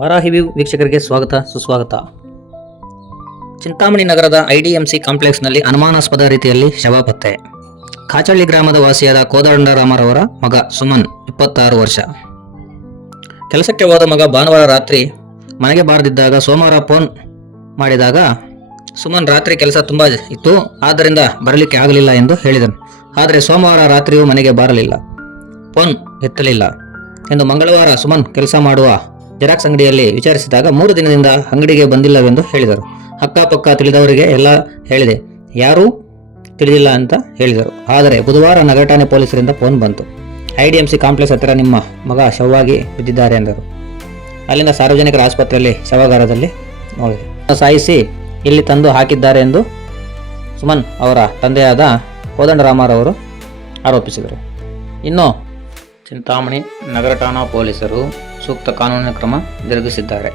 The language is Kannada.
ವಾರಾಹಿ ವ್ಯೂ ವೀಕ್ಷಕರಿಗೆ ಸ್ವಾಗತ ಸುಸ್ವಾಗತ. ಚಿಂತಾಮಣಿ ನಗರದ IDMC ಕಾಂಪ್ಲೆಕ್ಸ್ನಲ್ಲಿ ಅನುಮಾನಾಸ್ಪದ ರೀತಿಯಲ್ಲಿ ಶವ ಪತ್ತೆ. ಕಾಚಳ್ಳಿ ಗ್ರಾಮದ ವಾಸಿಯಾದ ಕೋದಂಡರಾಮರವರ ಮಗ ಸುಮನ್ 26 ವರ್ಷ. ಕೆಲಸಕ್ಕೆ ಹೋದ ಮಗ ಭಾನುವಾರ ರಾತ್ರಿ ಮನೆಗೆ ಬಾರದಿದ್ದಾಗ ಸೋಮವಾರ ಫೋನ್ ಮಾಡಿದಾಗ ಸುಮನ್ ರಾತ್ರಿ ಕೆಲಸ ತುಂಬ ಇತ್ತು, ಆದ್ದರಿಂದ ಬರಲಿಕ್ಕೆ ಆಗಲಿಲ್ಲ ಎಂದು ಹೇಳಿದನು. ಆದರೆ ಸೋಮವಾರ ರಾತ್ರಿಯೂ ಮನೆಗೆ ಬರಲಿಲ್ಲ, ಫೋನ್ ಎತ್ತಲಿಲ್ಲ ಎಂದು ಮಂಗಳವಾರ ಸುಮನ್ ಕೆಲಸ ಮಾಡುವ ಜೆರಾಕ್ಸ್ ಅಂಗಡಿಯಲ್ಲಿ ವಿಚಾರಿಸಿದಾಗ 3 ದಿನದಿಂದ ಅಂಗಡಿಗೆ ಬಂದಿಲ್ಲವೆಂದು ಹೇಳಿದರು. ಅಕ್ಕಪಕ್ಕ ತಿಳಿದವರಿಗೆ ಎಲ್ಲ ಹೇಳಿದೆ, ಯಾರೂ ತಿಳಿದಿಲ್ಲ ಅಂತ ಹೇಳಿದರು. ಆದರೆ ಬುಧವಾರ ನಗರಠಾಣೆ ಪೊಲೀಸರಿಂದ ಫೋನ್ ಬಂತು. IDMC ಕಾಂಪ್ಲೆಕ್ಸ್ ಹತ್ತಿರ ನಿಮ್ಮ ಮಗ ಶವವಾಗಿ ಬಿದ್ದಿದ್ದಾರೆ ಎಂದರು. ಅಲ್ಲಿಂದ ಸಾರ್ವಜನಿಕರ ಆಸ್ಪತ್ರೆಯಲ್ಲಿ ಶವಾಗಾರದಲ್ಲಿ ಸಾಯಿಸಿ ಇಲ್ಲಿ ತಂದು ಹಾಕಿದ್ದಾರೆ ಎಂದು ಸುಮನ್ ಅವರ ತಂದೆಯಾದ ಕೋದಂಡರಾಮರವರು ಆರೋಪಿಸಿದರು. ಇನ್ನು ಚಿಂತಾಮಣಿ ನಗರ ಠಾಣಾ ಪೊಲೀಸರು ಸೂಕ್ತ ಕಾನೂನಿನ ಕ್ರಮ ಜರುಗಿಸಿದ್ದಾರೆ.